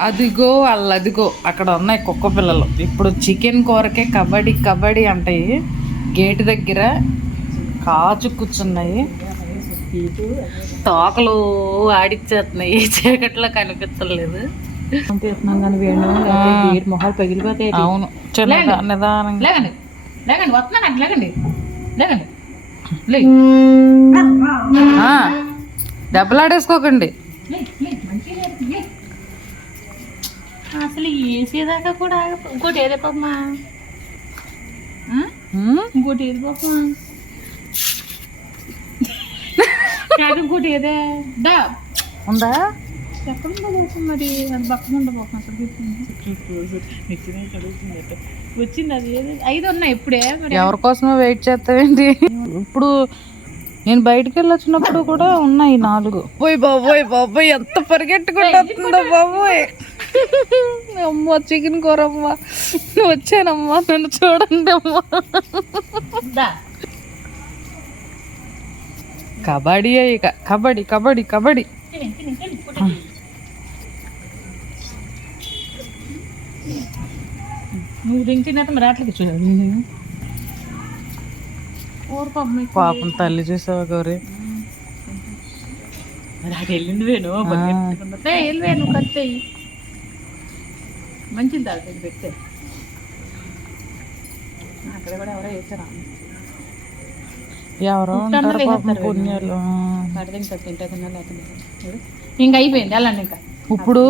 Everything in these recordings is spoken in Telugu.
అదిగో వాళ్ళు అదిగో అక్కడ ఉన్నాయి కుక్క పిల్లలు. ఇప్పుడు చికెన్ కూరకే కబడ్డీ కబడ్డీ అంటాయి గేటు దగ్గర కాచు కూర్చున్నాయి. తోకలు ఆడిచ్చేస్తున్నాయి. చీకట్లో కనిపించలేదు తీస్తున్నాం కానీ వేణు వీడి మొహాలు పగిలిపోతాయి అవును. చిన్నగా నిదానంగా. లేకండి లేకండి వస్తున్నానండి లేకండి లేకండి లే ఆ, అసలు వేసేదాకా కూడా ఇంకోటి ఏదే పాపమా? ఇంకోటి ఏది పాపమా? కాదు ఇంకోటి ఏదే? దా. ఉందా? ఎక్కడ మరి. అది పక్కన అసలు వచ్చింది అది ఐదు ఉన్నాయి ఇప్పుడే మరి. ఎవరి కోసమో వెయిట్ చేస్తావేంటి? ఇప్పుడు నేను బయటికి వెళ్ళి వచ్చినప్పుడు కూడా ఉన్నాయి నాలుగు. పోయి బాబోయ్ బాబోయ్ ఎంత పరిగెట్టుకుంటుందో బాబోయ్. అమ్మ చికెన్ కూర అమ్మ. వచ్చానమ్మా నన్ను చూడండి అమ్మా. కబడ్డీ ఇక. కబడ్డీ కబడ్డీ కబడ్డీ. నువ్వు రింగ్ తిన్నట్టు మరి అట్లకి చూడాలి పాపం తల్లి చూసావా గౌరీ? వెళ్ళింది వేణు పరిగెత్తుకుంటే వెళ్ళి వేణు కట్టేయి మంచిది దాని పెట్టే. అక్కడ కూడా ఎవరో వేసారా ఎవరో తిన్నా ఇంకా అయిపోయింది వెళ్ళండి ఇంకా. ఇప్పుడు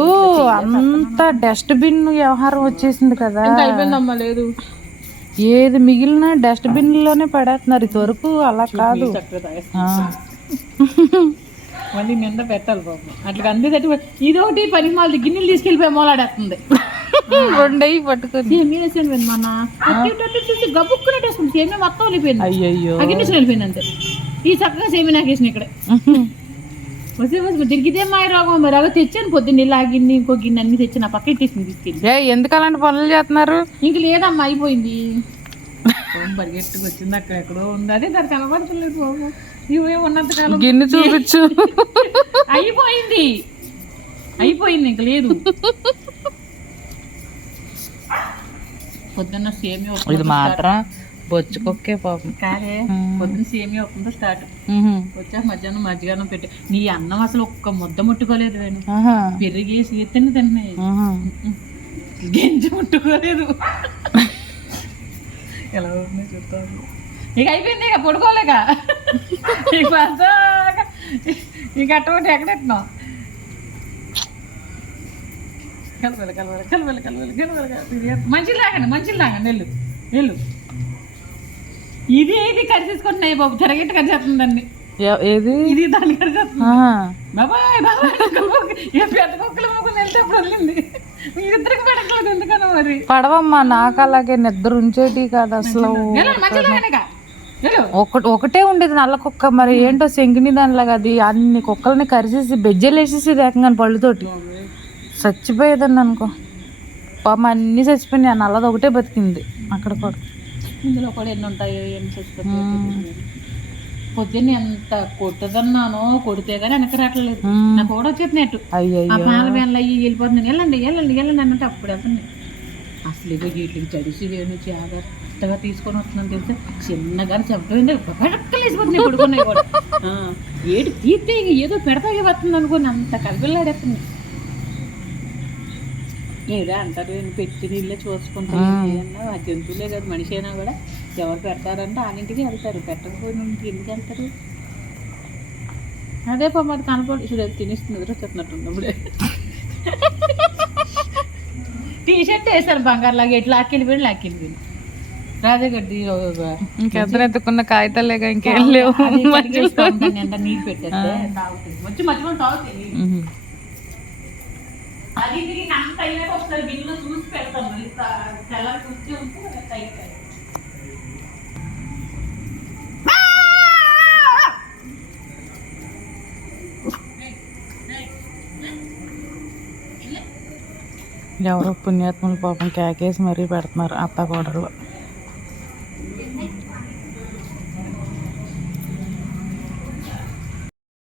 అంత డస్ట్బిన్ వ్యవహారం వచ్చేసింది కదా. అయిపోయిందమ్మా లేదు. ఏది మిగిలిన డస్ట్బిన్లోనే పడేస్తున్నారు ఇదివరకు అలా కాదు. మళ్ళీ నిండా పెట్టాలి బాబు అట్లా అంది తట్టి ఇదొకటి పని గిన్నెలు తీసుకెళ్ళిపోయి మొలాడేస్తుంది. రెండయి పట్టుకొని. సేమియా వేసాను మన చూసి గబుక్కునేటేసుకుంది సేమియా మొత్తం వెళ్ళిపోయింది అయ్యయ్యో. ఆ గిన్నె వెళ్ళిపోయింది అంతే. ఈ చక్కగా సేమియా నాకేసిన ఇక్కడ. వస్తే వస్తే తిరిగితే మా రోగం మరి. అవి తెచ్చాను పొద్దున్న. ఇలా గిన్నె ఇంకో గిన్నె అన్ని తెచ్చి నా పక్క ఇట్టేసింది తీసుకెళ్ళి ఎందుకు అలాంటి పనులు చేస్తున్నారు? ఇంక లేదమ్మా అయిపోయింది. పరిగెట్టుకు వచ్చింది అక్కడ? ఎక్కడో ఉంది. అదే దానికి కనబడతలేదు బాబు. ఇవే ఉన్నంత కాలం. గిన్నె చూపించు. అయిపోయింది. అయిపోయింది ఇంక లేదు. పొద్దున్న సేమియా ఇది మాత్రం బొచ్చుకొక్కే పాపం. కాదే పొద్దున్న సేమియా ఉప్మా స్టార్ట్. ఉహు. వచ్చాక మధ్యాహ్నం మధ్యాహ్నం పెట్టి నీ అన్నం అసలు ఒక్క ముద్ద ముట్టుకోలేదు ఆహా. పెరిగేసి తిని తిన్నాయి. గింజ ముట్టుకోలేదు. ఎలా ఉంది చూస్తాను ఇక అయిపోయింది ఇక పడుకోలేక. ఇక ఇక అటువంటి ఎక్కడెట్టినాం కలవలు కలవలు కలవలు కలవలు కలవలు. కలవలు మంచిలు లాగండి మంచిలు లాగండి వెళ్ళు వెళ్ళు. ఇది ఇది కరిసేసుకుంటున్నాయి బాబు? తిరగెట్టు కరిచేస్తుందండి ఏది? ఇది దాన్ని కరిచేస్తుంది. బాబాయ్ పెద్ద కుక్కలు ముగ్గురు వెళ్తేప్పుడు వదిలింది. మీరిద్దరికి పడకలేదు మరి. పడవమ్మా నాకు అలాగే నిద్ర ఉంచేటి కాదు అసలు. ఒకటే ఉండేది నల్ల కుక్క మరి ఏంటో శంకిని దానిలాగా అది. అన్ని కుక్కల్ని కరిచేసి బెజ్జలు వేసేసి ఏకంగా పళ్ళుతోటి చచ్చిపోయేదండి అనుకో పాపం అన్నీ చచ్చిపోయినాయి. ఆ నల్లది ఒకటే బతికింది అక్కడ కూడా. ఇందులో కూడా ఎన్ని ఉంటాయో ఎన్ని చచ్చిపోతాయో పొద్దున్న ఎంత కొట్టదన్నానో కొడితే కానీ వెనక రావట్లేదు. నాకు కూడా వచ్చేసినట్టు. పాల వేళ్ళ అయ్యి వెళ్ళిపోతుంది. వెళ్ళండి వెళ్ళండి వెళ్ళండి అన్నట్టు అప్పుడు వెళ్తున్నాయి అసలు ఇక వీటికి చడిసి వేణు జాగ్రత్తగా తీసుకొని వస్తున్నాను తెలిసి? చిన్నగా చెప్పండి పడక్కలేసిపోతున్నాయి కూడా. ఏడు తీస్తే ఇక ఏదో పెడతాగే వస్తుంది అనుకోని అంత కలిపిల్లాడేస్తుంది ఏదో అంటారు. నేను పెట్టి నీళ్ళే చూసుకుంటా. ఏదన్నా ఆ జంతువులే కదా మనిషి అయినా కూడా ఎవరు పెడతారంటే వాళ్ళింటికి వెళ్తారు. పెట్టకపోయిన ఎందుకు వెళ్తారు? అదే పొమ్మటి కనపడి చూడు తినేస్తుంది ఎదురు చెప్తున్నట్టున్నప్పుడే టీ షర్ట్ వేసారు బంగారులాగా ఎట్లా లాక్కెళ్ళిపోయి లాక్కెళ్ళిపోయి రాజగడ్డి ఇంకెంత ఎత్తుకున్న కాగితాలేగా ఇంకేం లేవు. ఎంత నీళ్ళు పెట్టేస్తే తాగుతుంది. వచ్చి మధ్యలో తాగుతుంది ఉహు. అయ్యాక ఒకసారి బిల్లు చూసి పెడతాం మరి తెల్లారి చూసి ఉంటే టైట్ ఎవరో పుణ్యాత్ములు పాపం కేకేసి మరీ పెడుతున్నారు అత్త కోడలు